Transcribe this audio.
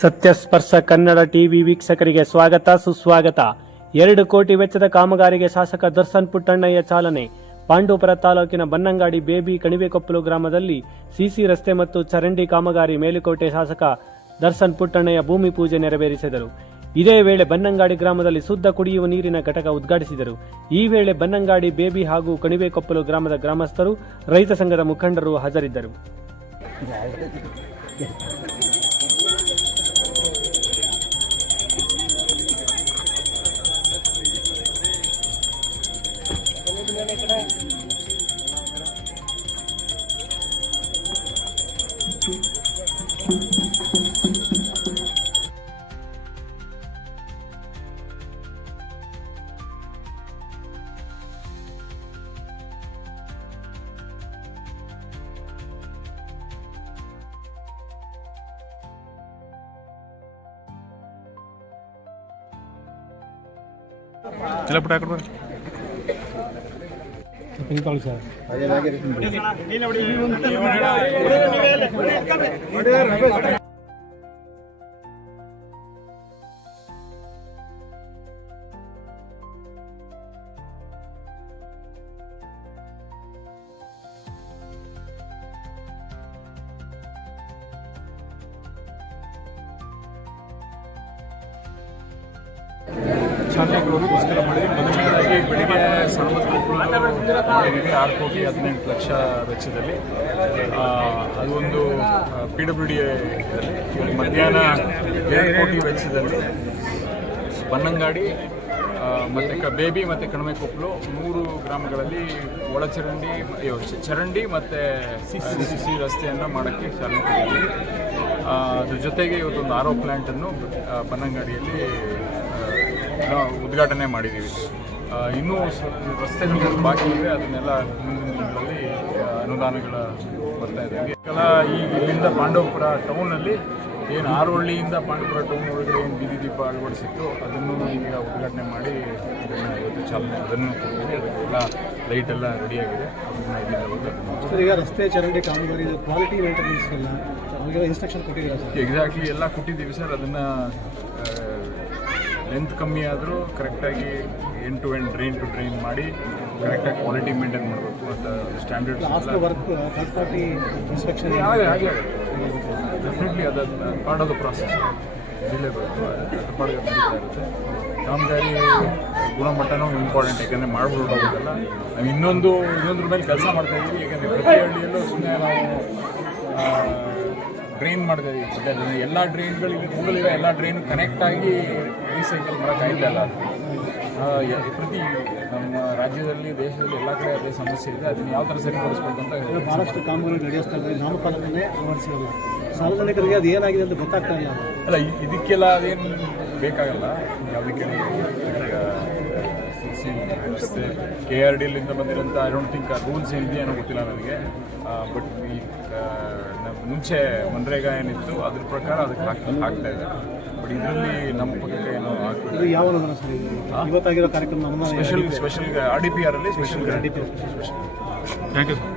ಸತ್ಯಸ್ಪರ್ಶ Kannada TV ವೀಕ್ಷಕರಿಗೆ ಸ್ವಾಗತ ಸುಸ್ವಾಗತ. 2 ಕೋಟಿ ವೆಚ್ಚದ ಕಾಮಗಾರಿಗೆ ಶಾಸಕ ದರ್ಶನ್ ಪುಟ್ಟಣ್ಣಯ್ಯ ಚಾಲನೆ. ಪಾಂಡವಪುರ ತಾಲೂಕಿನ ಬನ್ನಂಗಾಡಿ ಬೇಬಿ ಕಣಿವೆಕೊಪ್ಪಲು ಗ್ರಾಮದಲ್ಲಿ ಸಿಸಿ ರಸ್ತೆ ಮತ್ತು ಚರಂಡಿ ಕಾಮಗಾರಿ ಮೇಲುಕೋಟೆ ಶಾಸಕ ದರ್ಶನ್ ಪುಟ್ಟಣ್ಣಯ್ಯ ಭೂಮಿ ಪೂಜೆ ನೆರವೇರಿಸಿದರು. ಇದೇ ವೇಳೆ ಬನ್ನಂಗಾಡಿ ಗ್ರಾಮದಲ್ಲಿ ಶುದ್ಧ ಕುಡಿಯುವ ನೀರಿನ ಘಟಕ ಉದ್ಘಾಟಿಸಿದರು. ಈ ವೇಳೆ ಬನ್ನಂಗಾಡಿ ಬೇಬಿ ಹಾಗೂ ಕಣಿವೆಕೊಪ್ಪಲು ಗ್ರಾಮದ ಗ್ರಾಮಸ್ಥರು, ರೈತ ಸಂಘದ ಮುಖಂಡರು ಹಾಜರಿದ್ದರು. ಎಲ್ಲ ಪುಟ ಹಾಕ್ಬಿಡ್ರಿ. ಶಾಲೆಗೋಸ್ಕರ ಮಾಡಿದ್ವಿ. ಮೊದಲನೇದಾಗಿ ಬೆಳಿಗ್ಗೆ ಮಾಡಿದ್ವಿ 6 ಕೋಟಿ 18 ಲಕ್ಷ ವೆಚ್ಚದಲ್ಲಿ. ಅದು ಒಂದು PWD ಇದರಲ್ಲಿ. ಮಧ್ಯಾಹ್ನ 2 ಕೋಟಿ ವೆಚ್ಚದಲ್ಲಿ ಬನ್ನಂಗಾಡಿ ಮತ್ತು ಬೇಬಿ ಮತ್ತು ಕಣಿವೆಕೊಪ್ಪಲು 3 ಗ್ರಾಮಗಳಲ್ಲಿ ಚರಂಡಿ ಮತ್ತು ಸಿಸಿ ರಸ್ತೆಯನ್ನು ಮಾಡೋಕ್ಕೆ ಚಾಲನೆ ಕೊಟ್ಟಿದ್ದೀವಿ. ಅದ್ರ ಜೊತೆಗೆ ಇವತ್ತೊಂದು RO ಪ್ಲ್ಯಾಂಟನ್ನು ಬನ್ನಂಗಾಡಿಯಲ್ಲಿ ಉದ್ಘಾಟನೆ ಮಾಡಿದ್ದೀವಿ. ಇನ್ನೂ ರಸ್ತೆಗಳು ಬಾಕಿ ಇವೆ, ಅದನ್ನೆಲ್ಲ ಮುಂದಿನ ದಿನಗಳಲ್ಲಿ ಅನುದಾನಗಳ ಬರ್ತಾ ಇದ್ದಾವೆ. ಈಗ ಇಲ್ಲಿಂದ ಪಾಂಡವಪುರ ಟೌನಲ್ಲಿ ಏನು ಆರೋಹಳ್ಳಿಯಿಂದ ಪಾಂಡವಪುರ ಟೌನ್ ಒಳಗಡೆ ಏನು ಬೀದಿ ದೀಪ ಅಳವಡಿಸಿತ್ತು ಅದನ್ನು ಈಗ ಉದ್ಘಾಟನೆ ಮಾಡಿ ಇವತ್ತು ಚಾಲನೆ ಅದನ್ನು ಕೊಡ್ತೀವಿ. ಅದಕ್ಕೆಲ್ಲ ಲೈಟೆಲ್ಲ ರೆಡಿಯಾಗಿದೆ. ಅದನ್ನು ಈಗ ರಸ್ತೆ ಚರಂಡಿ ಕಾಮಗಾರಿ ಕ್ವಾಲಿಟಿ ಮೇಂಟೆನೆನ್ಸ್ ಎಲ್ಲ ನಮಗೆಲ್ಲ ಇನ್ಸ್ಟ್ರಕ್ಷನ್ ಕೊಟ್ಟಿದ್ದೀರಾ ಸರ್? ಎಕ್ಸಾಕ್ಟ್ಲಿ ಎಲ್ಲ ಕೊಟ್ಟಿದ್ದೀವಿ ಸರ್. ಅದನ್ನು ಲೆಂತ್ ಕಮ್ಮಿ ಆದರೂ ಕರೆಕ್ಟಾಗಿ end to end drain to drain ಮಾಡಿ ಕರೆಕ್ಟಾಗಿ ಕ್ವಾಲಿಟಿ ಮೇಂಟೈನ್ ಮಾಡಬೇಕು ಅಂತ standards. Work third party inspection ಹಾಗೆ ಡೆಫಿನೆಟ್ಲಿ ಅದು ಪಾರ್ಟ್ ಆಫ್ ದ ಪ್ರಾಸೆಸ್ ಇರಲೇಬೇಕು. ಅದು ಪಾರ್ಟ್ ನಡೀತಾ ಇರುತ್ತೆ. ಕಾಮಗಾರಿ ಗುಣಮಟ್ಟನೂ ಇಂಪಾರ್ಟೆಂಟ್, ಯಾಕಂದರೆ ಮಾಡ್ಬಿಡೋದಲ್ಲ. ನಾವು ಇನ್ನೊಂದ್ರ ಮೇಲೆ ಕೆಲಸ ಮಾಡ್ತಾಯಿದ್ದೀವಿ. ಯಾಕಂದರೆ ಪ್ರತಿ ಹಳ್ಳಿಯಲ್ಲೂ ಸುಮ್ಮನೆ ನಾವು ಡ್ರೈನ್ ಮಾಡ್ತಾ ಇದ್ದೀವಿ. ಎಲ್ಲ ಡ್ರೈನ್ಗಳಿಗೆ ಕೂಡಲಿರೋ ಎಲ್ಲ ಡ್ರೈನ್ ಕನೆಕ್ಟಾಗಿ ರೀಸೈಕಲ್ ಮಾಡೋಕ್ಕಾಗ್ತಾ ಇಲ್ಲ. ಪ್ರತಿ ನಮ್ಮ ರಾಜ್ಯದಲ್ಲಿ ದೇಶದಲ್ಲಿ ಎಲ್ಲ ಕಡೆ ಅದೇ ಸಮಸ್ಯೆ ಇದೆ. ಅದನ್ನು ಯಾವ ಥರ ಸರಿಪಡಿಸ್ಬೇಕು ಅಂತ ಭಾಳಷ್ಟು ಕಾಮಗಾರಿ ನಡೆಸ್ತಾ ಇದ್ದಾರೆ. ನಾಮಫಲಕನೇ ಅಳವಡಿಸಿರಲ್ಲ. ಸಾರ್ವಜನಿಕರಿಗೆ ಅದು ಏನಾಗಿದೆ ಅಂತ ಗೊತ್ತಾಗ್ತಾ ಇಲ್ಲ. ಅಲ್ಲ, ಇದಕ್ಕೆಲ್ಲ ಅದೇನು ಬೇಕಾಗಲ್ಲ. ಯಾವುದಕ್ಕೆ ವ್ಯವಸ್ಥೆ KRDಲಿಂದ ಬಂದಿರೋಂಥ ಐ ಡೋಂಟ್ ಥಿಂಕ್ ರೂಲ್ಸ್ ಏನಿದೆ ಅನ್ನೋ ಗೊತ್ತಿಲ್ಲ ನನಗೆ. ಬಟ್ ಈ ಮುಂಚೆ ಮನ್ರೇಗಾ ಏನಿತ್ತು ಅದ್ರ ಪ್ರಕಾರ ಅದಕ್ಕೆ ಹಾಕ್ತಾ ಇದೆ. ಬಟ್ ಇದರಲ್ಲಿ ನಮ್ಮ ಪಕ್ಕಕ್ಕೆ ಏನೋ ಇದು ಯಾವ ಇವತ್ತಾಗಿರೋ ಕಾರ್ಯಕ್ರಮ ಸ್ಪೆಷಲ್ RDPR ಅಲ್ಲಿ special. RDPR thank you sir.